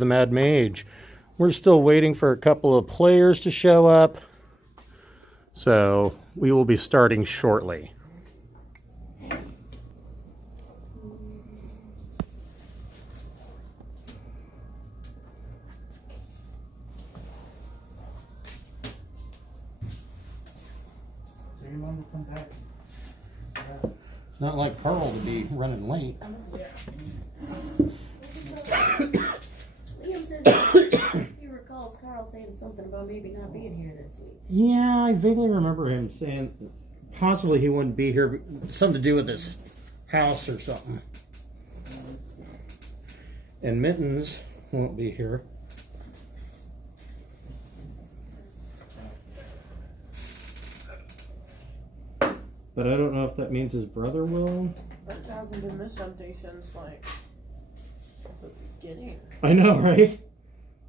the Mad Mage. We're still waiting for a couple of players to show up, so we will be starting shortly. It's not like Carl to be running late. Liam says he recalls Carl saying something about maybe not being here this week. Yeah, I vaguely remember him saying possibly he wouldn't be here. Something to do with his house or something. And Mittens won't be here. But I don't know if that means his brother will. It hasn't been this empty since, like, the beginning. I know, right?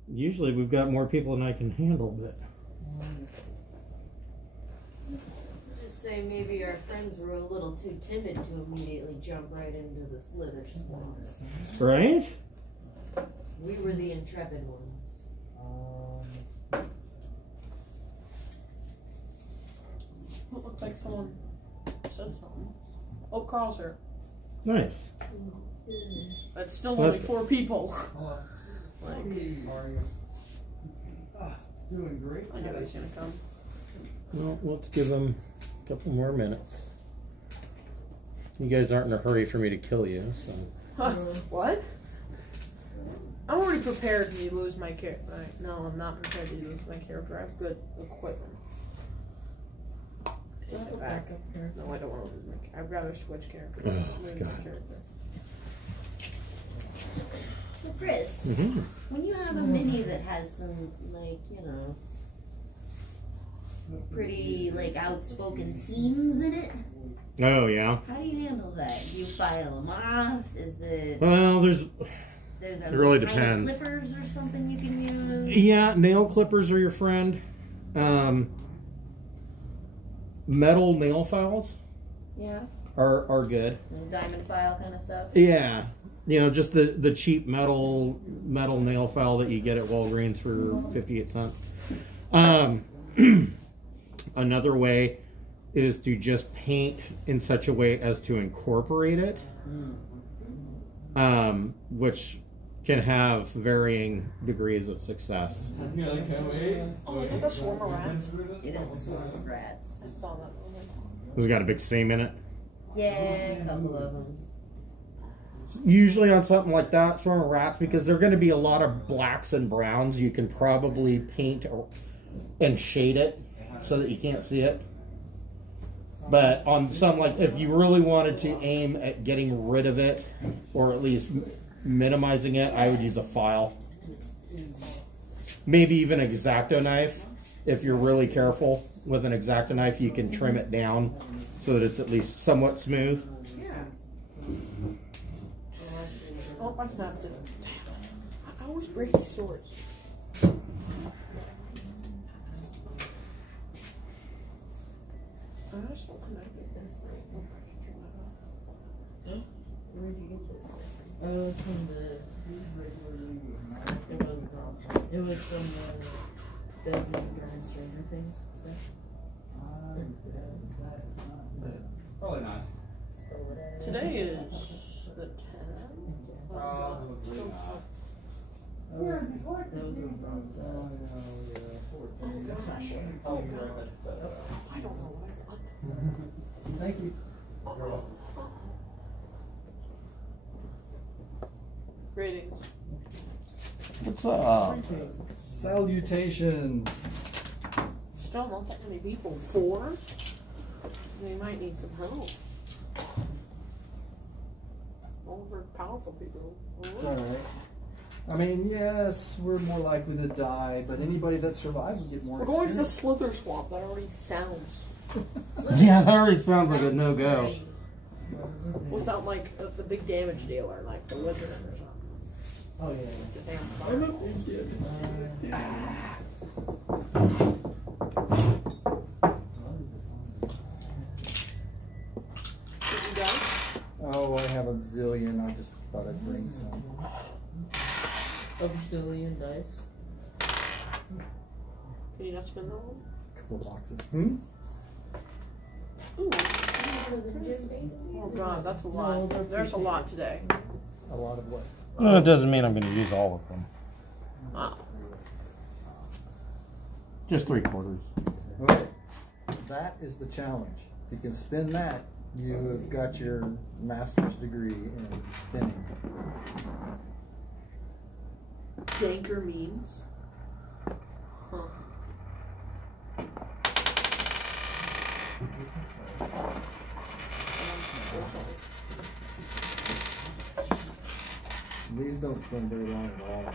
Usually we've got more people than I can handle, but... Just say maybe our friends were a little too timid to immediately jump right into the Slitherswamp. Right? We were the intrepid ones. It looked like someone said something. Oh, Carl's here. Nice. But still only 4 people. Like, how are you? It's doing great. I knew he was gonna come. Well, let's give him a couple more minutes. You guys aren't in a hurry for me to kill you, so... What? I'm already prepared if you lose my character. No, I'm not prepared to lose my character. I have good equipment. Take it back. No, I don't want to lose my character. I'd rather switch characters. Oh, than God. my character. So Chris, when you have a mini that has some, like, you know, pretty, like, outspoken seams in it, Oh, yeah. how do you handle that? Do you file them off? Is it... Well, There's it really tiny depends. clippers or something you can use? Yeah, nail clippers are your friend. Metal nail files Yeah. are good. Diamond file kind of stuff? Yeah. You know, just the cheap metal nail file that you get at Walgreens for 58 cents. Another way is to just paint in such a way as to incorporate it, which can have varying degrees of success. Yeah, I can't wait. Oh, is that the swarm of rats? It is the swarm of rats. I saw that one. It's got a big seam in it. Yeah, a couple of them. Usually on something like that, swarm of rats, because there are going to be a lot of blacks and browns, you can probably paint and shade it so that you can't see it. But on some, like, if you really wanted to aim at getting rid of it, or at least minimizing it, I would use a file. Maybe even an X-Acto knife. If you're really careful with an X-Acto knife, you can trim it down so that it's at least somewhat smooth. Yeah. Oh, I snapped it. I always break these swords. I just don't connect with this thing. Where'd you get this? Oh, from it was from the during Stranger Things stuff. Probably not. Today is the 10th. Probably not. I don't know what I want. Thank you. Greetings. What's up? Salutations. Still not that many people. 4? They might need some help. Over powerful people. It's alright. I mean, yes, we're more likely to die, but anybody that survives will get more We're going to the experience. Slitherswamp. That already sounds. Yeah, that already sounds like a no-go. Without, like, the big damage dealer, like the wizard or something. Oh, yeah. The damn fire. Did you go? Oh, I have a zillion. I just thought I'd bring some. A bazillion dice. Can you not spin that one? Couple of boxes. Ooh. Oh god, that's a lot. No, There's a lot today. A lot of what? Well, it doesn't mean I'm going to use all of them. Wow. Just 3/4. Okay. That is the challenge. If you can spin that, you have got your master's degree in spinning. Danker means. Huh. These don't spin very long at all.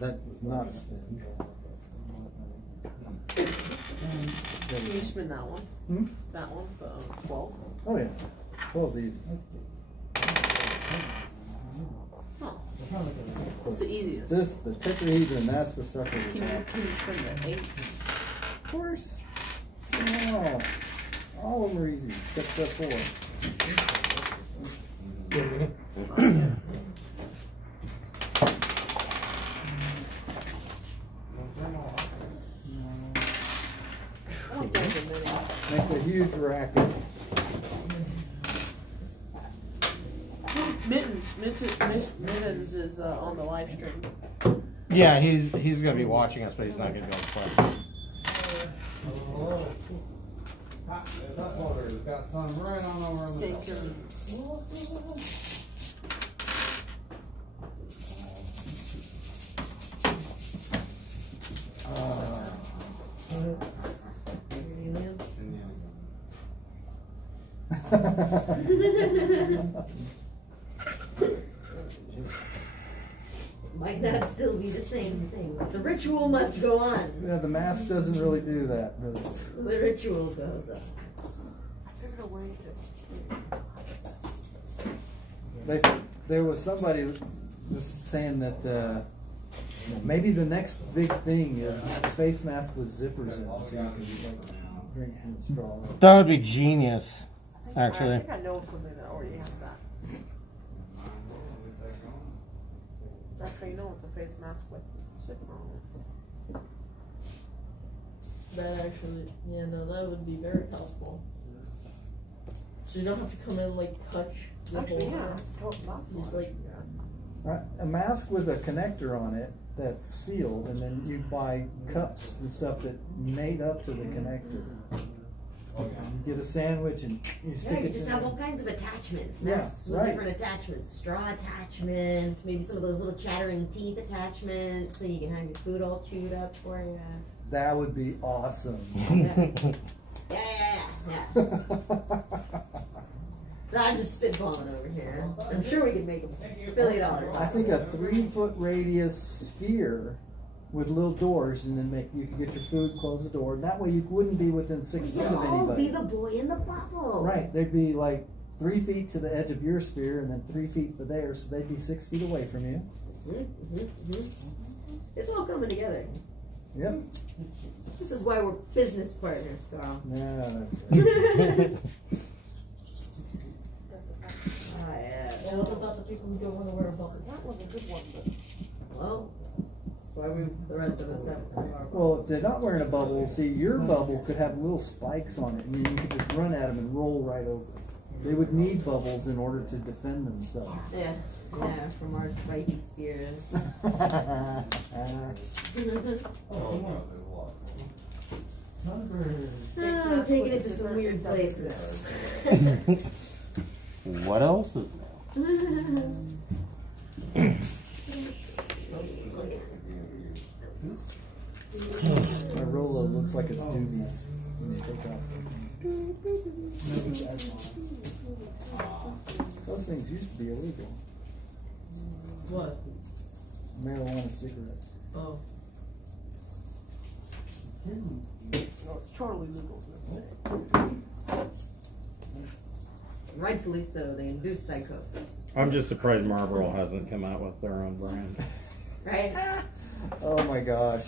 That was not a spin. Can you spin that one? Hmm? That one? 12? Oh yeah. 12's easy. Huh. What's the easiest? This, the tetrahedron, that's the sucker that's Can off. you spin the 8? Of course. Oh, all of them are easy, except the 4. Makes a huge racket. Mittens is on the live stream. Yeah, he's going to be watching us, but he's not going to be able to play. Got some right on over in the Danker Might not still be the same thing. But the ritual must go on. Yeah, the mask doesn't really do that. Really. The ritual goes on. There was somebody was saying that maybe the next big thing is a face mask with zippers in them, so you can like, drink from the straw. That would be genius, actually. I think I know something that already has that. That's how you know it's a face mask with zipper on it. That actually, yeah, no, that would be very helpful. So you don't have to come in like touch the Actually, whole yeah. mask. Just like Right, a mask with a connector on it that's sealed, and then you buy cups and stuff that made up to the connector. You get a sandwich and you stick yeah, you it just in have there. all kinds of attachments. Yeah, Masks with right. different attachments. Straw attachment, maybe some of those little chattering teeth attachments, so you can have your food all chewed up for you. That would be awesome. Yeah. I'm just spitballing over here. I'm sure we could make $1 billion. I think a 3-foot radius sphere with little doors, and then you can get your food, close the door. That way you wouldn't be within 6 feet of Oh, anybody. be the boy in the bubble. Right, they'd be like 3 feet to the edge of your sphere, and then 3 feet for theirs, so they'd be 6 feet away from you. It's all coming together. Yep. This is why we're business partners, Carl. Yeah. Yeah, what about the people who don't want to wear a bubble? That was a good one, but Well, that's why the rest of us have to wear our bubble. Well, if they're not wearing a bubble, see, your bubble could have little spikes on it, and then you could just run at them and roll right over. They would need bubbles in order to defend themselves. Yes, yeah, from our spiky spears. Oh, taking it to some weird places. What else is My Rolo looks like a doobie when you take off. Those things used to be illegal. What? Marijuana cigarettes. Oh. no, it's totally legal. Rightfully so, they induce psychosis. I'm just surprised Marlboro hasn't come out with their own brand. Right? Oh my gosh.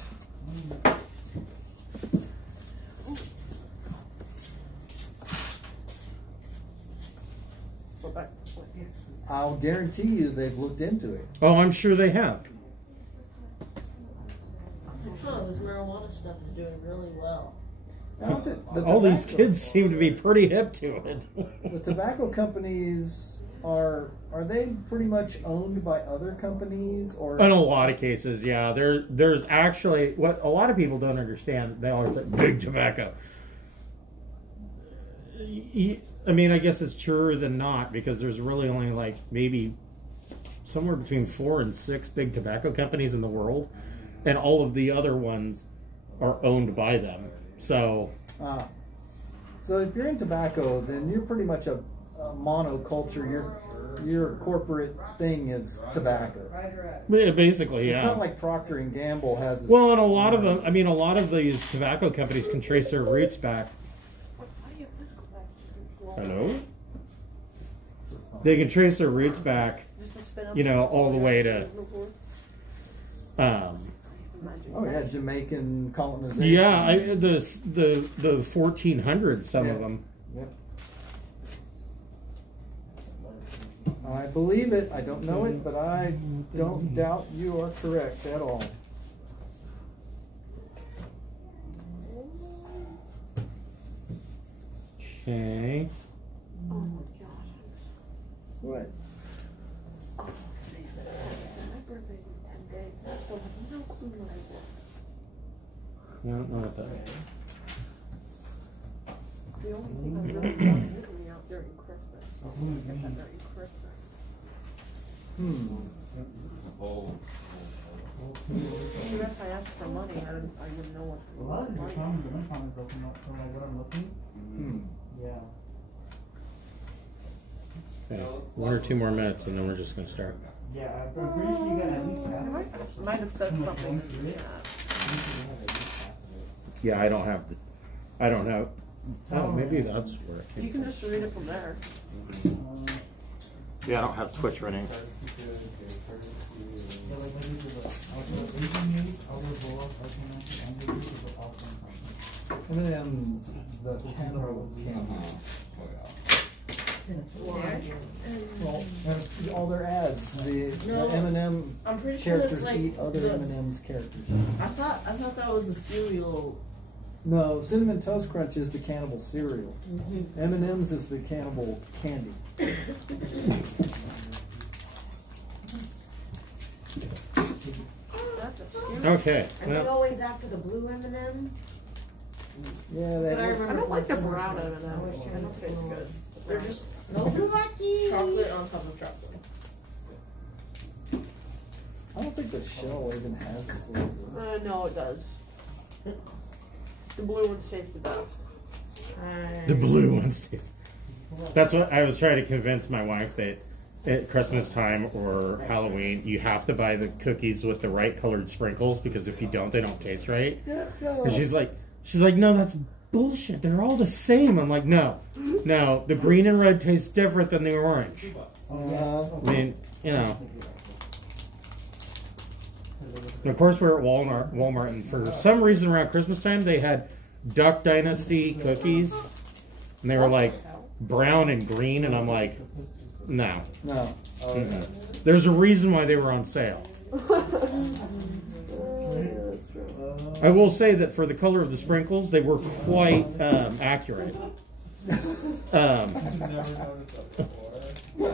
Go back. I'll guarantee you they've looked into it. Oh, I'm sure they have. Oh, this marijuana stuff is doing really well. Now, the All these tobacco- kids seem to be pretty hip to it. The tobacco companies are they pretty much owned by other companies, or In a lot of cases, yeah. There's actually, what a lot of people don't understand, they always say big tobacco. I mean, I guess it's truer than not, because there's really only like maybe somewhere between 4 and 6 big tobacco companies in the world, and all of the other ones are owned by them. So if you're in tobacco, then you're pretty much a monoculture. Your corporate thing is tobacco. basically, yeah. It's not like Procter and Gamble has. This, Well, and a lot of them, I mean, a lot of these tobacco companies can trace their roots back. Hello? They can trace their roots back, you know, all the way to, oh yeah, Jamaican colonization. yeah, the 1400s, some of them. Yep. I believe it. I don't know it, but I don't doubt you are correct at all. Okay. Oh my gosh. What? Oh, today's my birthday in 10 days. I still have no clue what I did. I don't know what that is. The only thing I really got is me out during Christmas. So I'm gonna get that during Christmas. Even if I asked for money, I didn't know what A lot of the time, the comments open up for like what I'm looking. Yeah. Okay. 1 or 2 more minutes, and then we're just going to start. Yeah, I'm pretty sure you got at least half. I might have said something. Yeah, I don't have the. I don't have. Oh, maybe that's where it You came can from. just read it from there. Yeah, I don't have Twitch running. M&M's, the cannibal candy. Well, all their ads, the M&M I'm pretty sure that's characters like eat other the- M&M's characters. I thought that was a cereal. No, Cinnamon Toast Crunch is the cannibal cereal. Mm-hmm. M&M's is the cannibal candy. That's a cereal. Okay. Are they Well, always after the blue M&M? Yeah, That's that what I is. remember. I don't like the from brown commercials. M&Ms. I don't taste good. They're just No lucky. chocolate on top of chocolate. I don't think the shell even has the flavor. No, it does. The blue ones taste the best. the blue ones. That's what I was trying to convince my wife that at Christmas time or Halloween, you have to buy the cookies with the right colored sprinkles, because if you don't, they don't taste right. Yeah, no. And she's like, no, that's bullshit. They're all the same. I'm like, no, the green and red taste different than the orange. I mean, you know. And of course, we're at Walmart, and for some reason around Christmas time, they had Duck Dynasty cookies, and they were like brown and green, and I'm like, no. No. Mm-mm. There's a reason why they were on sale. I will say that for the color of the sprinkles, they were quite accurate. Look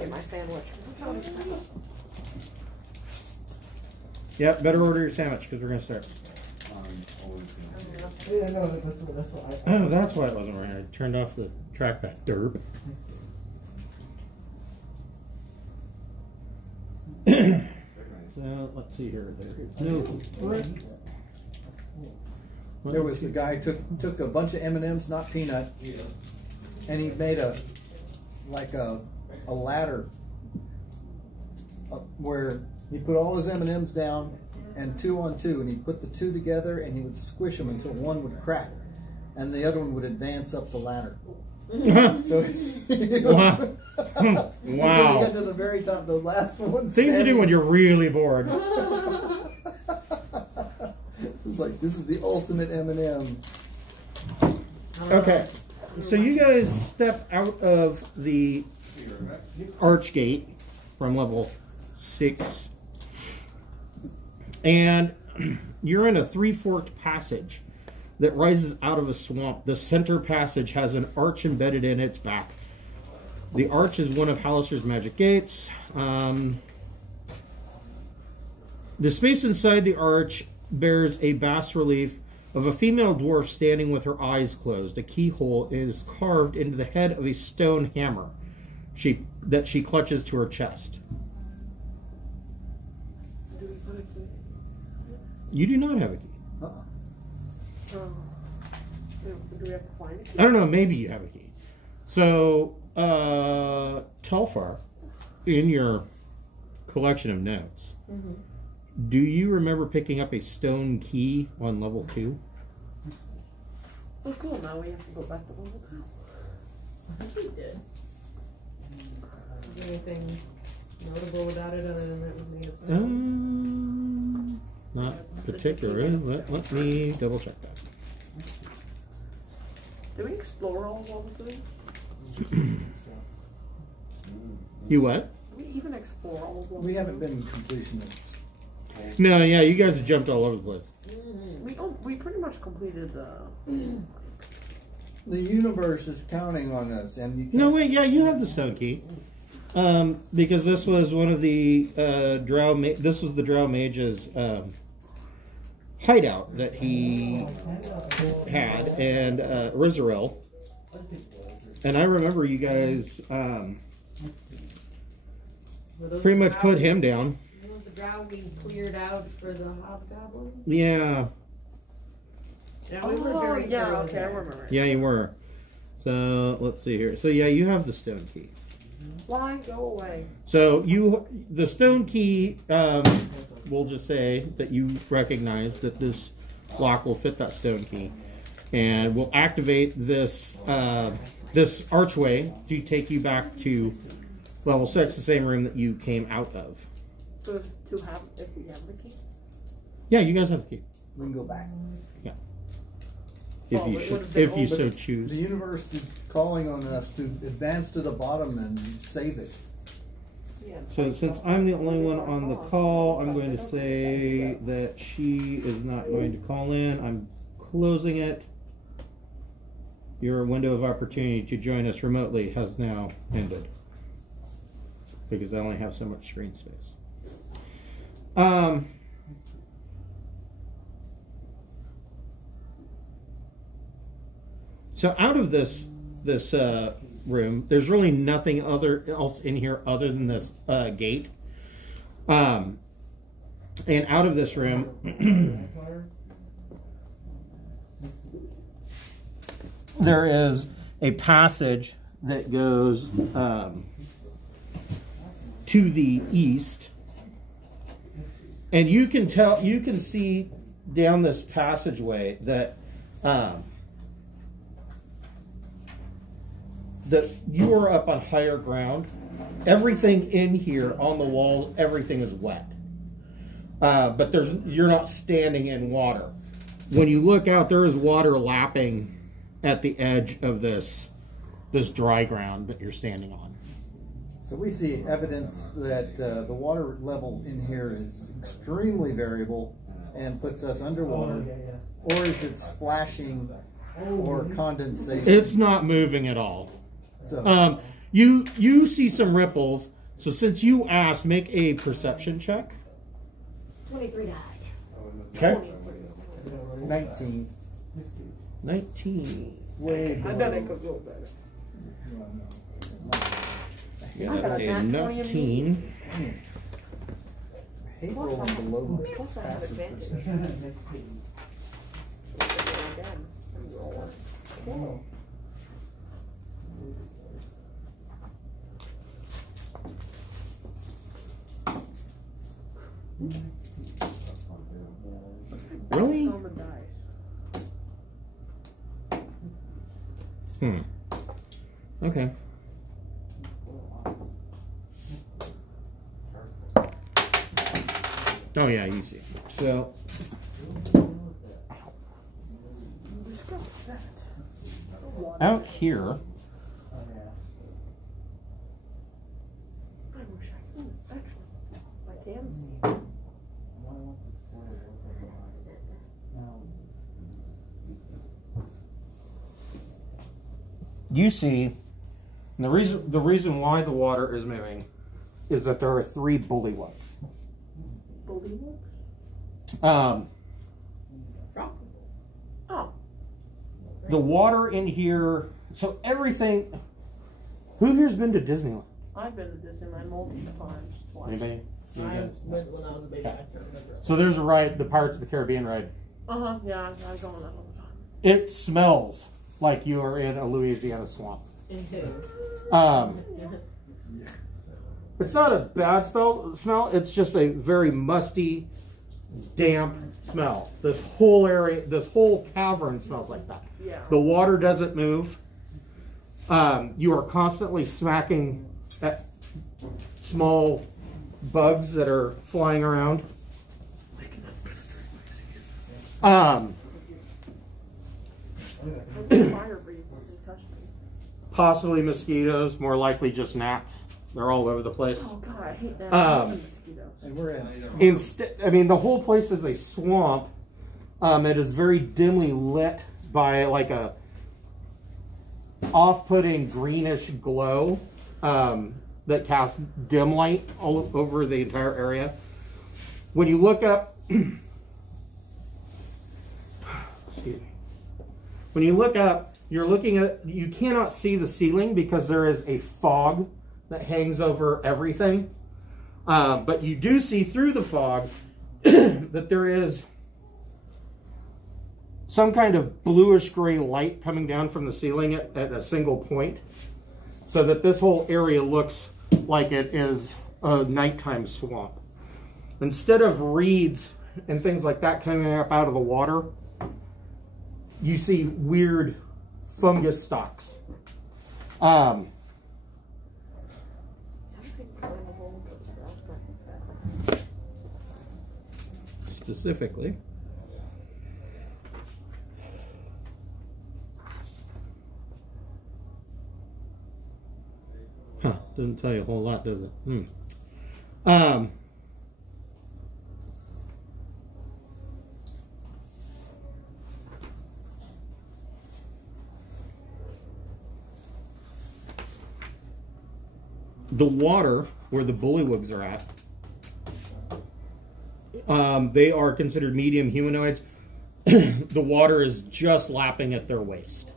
at my sandwich. Yep, better order your sandwich, because we're going to start. Yeah, no, that's what I. Oh, that's why it wasn't right. I turned off the trackpad. Derp. So, let's see here. There's no brick. There was the guy took a bunch of M&Ms, not peanut, and he made a ladder where he put all his M&Ms down and 2 on 2, and he put the 2 together and he would squish them until one would crack, and the other one would advance up the ladder. So Wow. Until you Wow. get to the very top, the last one. Things to do when you're really bored. It's like, this is the ultimate M&M. Okay. So you guys step out of the arch gate from level 6. And you're in a 3-forked passage that rises out of a swamp. The center passage has an arch embedded in its back. The arch is one of Halister's magic gates. The space inside the arch bears a bas-relief of a female dwarf standing with her eyes closed. A keyhole is carved into the head of a stone hammer that she clutches to her chest. Do we put a key? You do not have a key. Do we have to find a key? I don't know, maybe you have a key. So, Telfar, in your collection of notes, do you remember picking up a stone key on level 2? Oh, cool. Now we have to go back to level 2. I think we did. Is there anything notable about it other than that it was made of stone? Not particularly. Let me double check that. Did we explore all of level 3? You what? Did we even explore all of level 3? We haven't been completionists. No, yeah, you guys have jumped all over the place. We pretty much completed the... The universe is counting on us, and you can't... No, wait, yeah, you have the stone key. Because this was one of the this was the Drow Mage's hideout that he had, and Rizarel. And I remember you guys pretty much put him down. The Drow we cleared out for the hobgoblins? Yeah. Yeah, we were very yeah, thorough okay, I there. remember. Yeah, you were. So, let's see here. So, yeah, you have the stone key. Why? Go away. So, the stone key, we'll just say that you recognize that this lock will fit that stone key. And we'll activate this, this archway to take you back to level 6, the same room that you came out of. So, if we have the key? Yeah, you guys have the key. We can go back. Yeah. If Well, you it should, would've been if you all so The choose. universe is calling on us to advance to the bottom and save it. Yeah. So since I'm the only one on the call, I'm going to say that she is not going to call in. I'm closing it. Your window of opportunity to join us remotely has now ended. Because I only have so much screen space. So out of this room, there's really nothing else in here other than this gate. And out of this room, there is a passage that goes to the east, and you can see down this passageway that that you are up on higher ground. Everything in here on the walls, everything is wet. But you're not standing in water. When you look out, there is water lapping at the edge of this dry ground that you're standing on. So we see evidence that the water level in here is extremely variable and puts us underwater. Or is it splashing or condensation? It's not moving at all. So, You see some ripples. So since you asked, make a perception check. 23 died. Okay. 19. 19. Way I bet it could go better. You I got got a a nat 19. I hate rolling below my Plus I have passive advantage. perception. Again, I'm rolling. Really? On the dice. Okay. Oh yeah, easy. So out here, I wish I could. You see, and the reason why the water is moving is that there are 3 bullywugs. Bullywugs? Um, Oh. the water in here, so everything. Who here's been to Disneyland? I've been to Disneyland multiple times. Twice. Anybody? You I guys? went when I was a baby. I Okay. can't remember. So there's a ride, the Pirates of the Caribbean ride. Uh-huh, yeah, I go on that all the time. It smells like you are in a Louisiana swamp. It's not a bad smell. It's just a very musty, damp smell. This whole area, this whole cavern smells like that. Yeah. The water doesn't move. You are constantly smacking at small bugs that are flying around. Fire breathing, you touched me. Possibly mosquitoes, more likely just gnats. They're all over the place. Oh god, I hate that. Mosquitoes. And we're in. Instead, I mean, the whole place is a swamp. It is very dimly lit by like a off-putting greenish glow that casts dim light all over the entire area. When you look up, excuse me. When you look up, you're looking at, you cannot see the ceiling because there is a fog that hangs over everything. But you do see through the fog that there is some kind of bluish gray light coming down from the ceiling at a single point, so that this whole area looks like it is a nighttime swamp. Instead of reeds and things like that coming up out of the water, you see weird fungus stalks. Specifically, doesn't tell you a whole lot, does it? The water where the bullywugs are at, they are considered medium humanoids. The water is just lapping at their waist.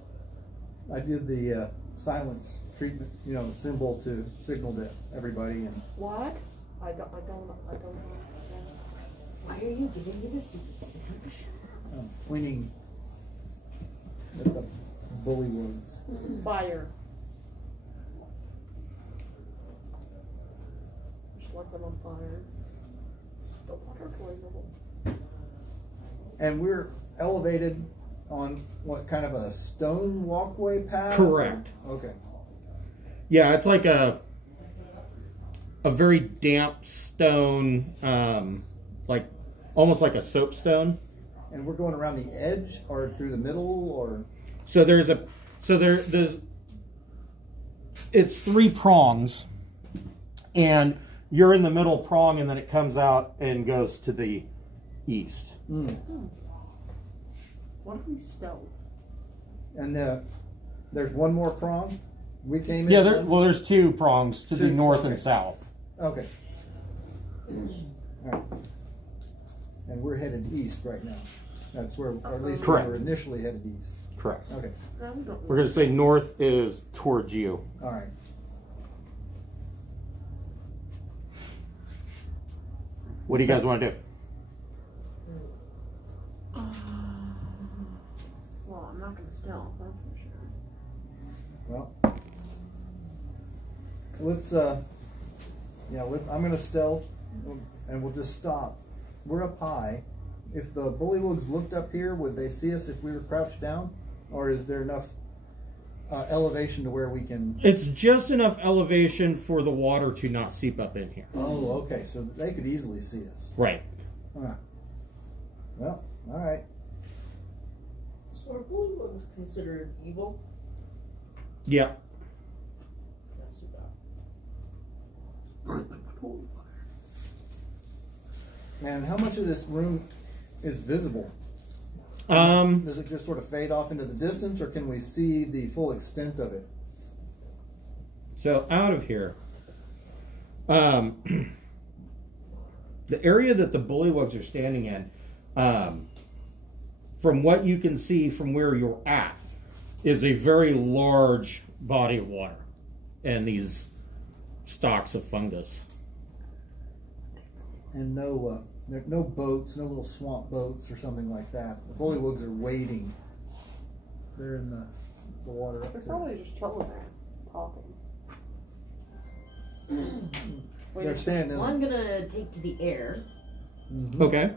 I did the silence treatment, you know, symbol to signal to everybody. And What? I don't know. Why are you giving me this? I'm pointing at the bullywugs. Fire. Just let them on fire. The water flammable. And we're elevated on what, kind of a stone walkway path? Correct. Okay. Yeah, it's like a very damp stone, like almost like a soapstone. And we're going around the edge or through the middle, or? So there's it's 3 prongs, and you're in the middle prong, and then it comes out and goes to the east. What if we stealth? And there's one more prong. We came in. Yeah, one? there's 2 prongs to the Two, north okay. and south. Okay. All right. And we're headed east right now. That's where, or at least Correct. we were initially headed east. Correct. Okay. We're going to say north is towards you. All right. What do you guys want to do? Well, I'm not going to stealth, that's for sure. Well, let's, I'm going to stealth, and we'll just stop. We're up high. If the bullywugs looked up here, would they see us if we were crouched down? Or is there enough elevation to where we can... It's just enough elevation for the water to not seep up in here. Oh, okay, so they could easily see us. Right. Well, all right. So are bullywugs considered evil? Yeah. That's too bad. And how much of this room is visible? Does it just sort of fade off into the distance, or can we see the full extent of it? So out of here, the area that the Bullywugs are standing in, from what you can see from where you're at, is a very large body of water and these stalks of fungus. And no boats, no little swamp boats or something like that. The Bullywugs are wading. They're in the water up They're there. probably just chilling there, talking. They're standing. Well, I'm gonna take to the air. Mhm. Okay.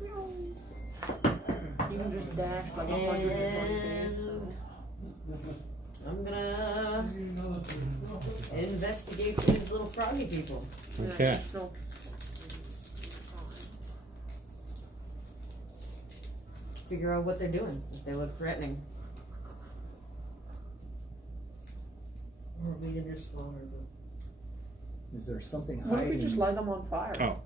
You can just dash like 120 feet. I'm gonna investigate these little froggy people. Okay. Figure out what they're doing, if they look threatening. Or we can just slaughter them. Is there something What if hiding? we just light them on fire? Oh.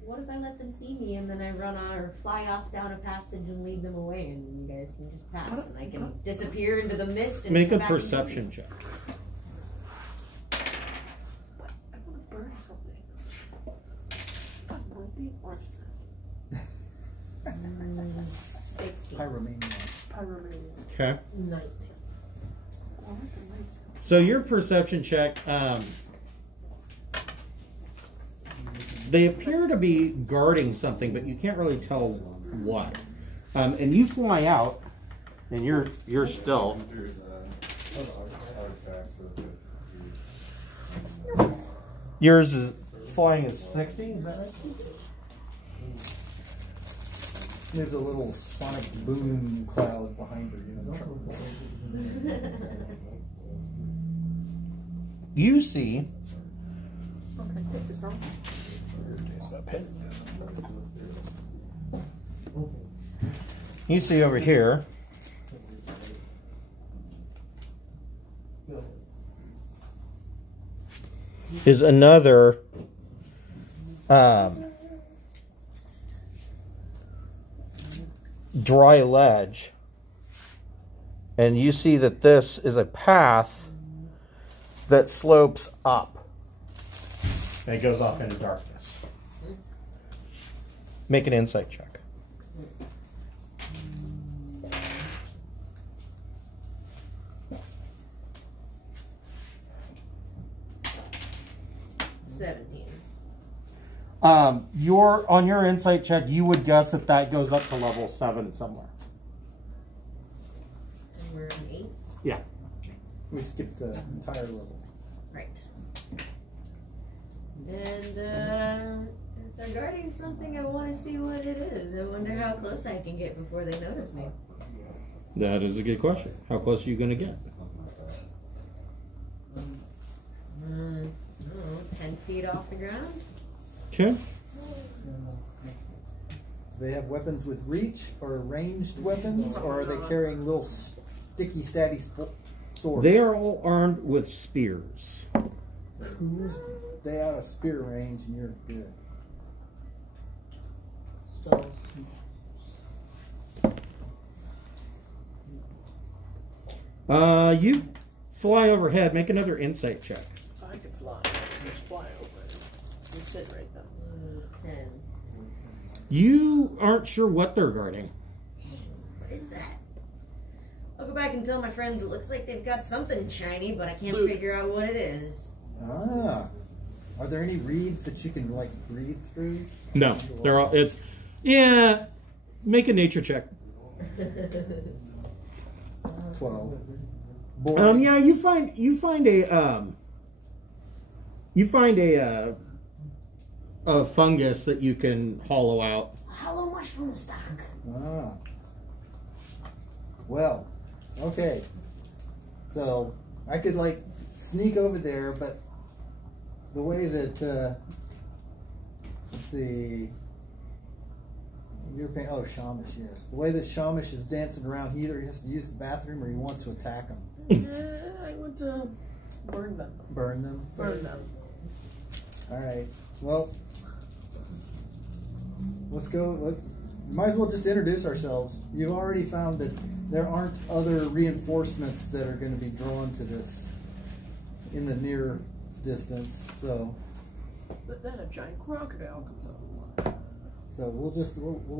What if I let them see me and then I run on or fly off down a passage and lead them away and you guys can just pass and I can disappear into the mist and Make come a back and perception check. I want to burn something. That might be arsonist. 16. Pyromania. Pyromania. Okay. 19. Oh, that's a nice. So your perception check, they appear to be guarding something, but you can't really tell what. And you fly out, and you're still. Yours is flying is 60, is that right? There's a little sonic boom cloud behind her. You see. Okay, take this down. You see over here. Is another dry ledge, and you see that this is a path that slopes up and it goes off into darkness. Make an insight check. On your insight check, you would guess that goes up to level 7 somewhere. And we're an 8? Yeah. We skipped the entire level. Right. And if they're guarding something, I want to see what it is. I wonder how close I can get before they notice me. That is a good question. How close are you going to get? I don't know, 10 feet off the ground? Okay. They have weapons with reach or ranged weapons, or are they carrying little sticky, stabby swords? They are all armed with spears. Stay out of spear range and you're good. You fly overhead. Make another insight check. I could fly. Just fly over and sit right there. 10. You aren't sure what they're guarding. What is that? I'll go back and tell my friends it looks like they've got something shiny, but I can't Loot. figure out what it is. Ah. Are there any reeds that you can, like, breathe through? No, they're all. Yeah. Make a nature check. 12. Yeah. You find a fungus that you can hollow out. A hollow mushroom stock. Ah. Well, okay. So, I could, like, sneak over there, but the way that, let's see, you're paying, oh, Shamish, yes. The way that Shamish is dancing around, he either has to use the bathroom or he wants to attack them. I want to burn them. Burn them? Burn them. Alright. Well, let's go. Might as well just introduce ourselves. You've already found that there aren't other reinforcements that are going to be drawn to this in the near distance. So, But then a giant crocodile comes up. so we'll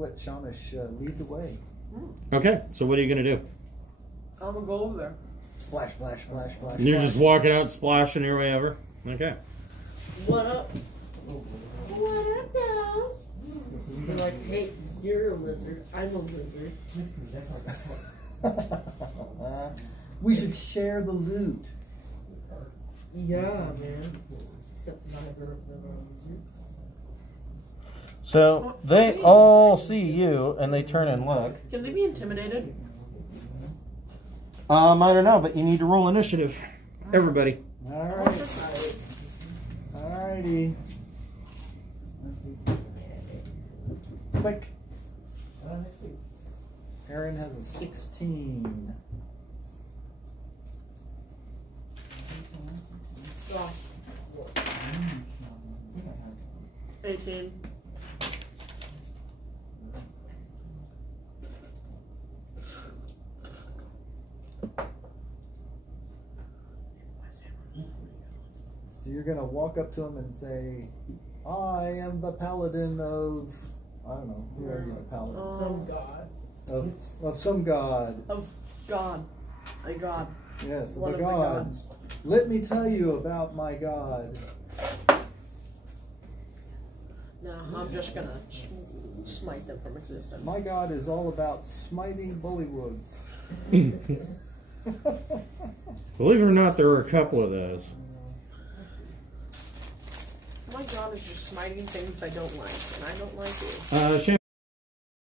let Shamish lead the way. Okay, so what are you gonna do? I'm gonna go over there. Splash, splash, splash, splash. You're splash. just walking out, splashing your way over. Okay. What up? What up, dolls? They're like, hey, you're a lizard. I'm a lizard. We should share the loot. Yeah, man. Except neither of them are lizards. So they all see you and they turn and look. Can they be intimidated? I don't know, but you need to roll initiative. Everybody. Alright. Alrighty. Click. Aaron has a 16. Soft. 18. So you're gonna walk up to him and say, I am the paladin of, I don't know, who are you, a paladin? Some god. Of some god. Of God. A God. Yes, of One a of the god. gods. Let me tell you about my god. No, I'm just gonna smite them from existence. My god is all about smiting bullywugs. Believe it or not, there are a couple of those. My God is just smiting things I don't like, and I don't like it. Shane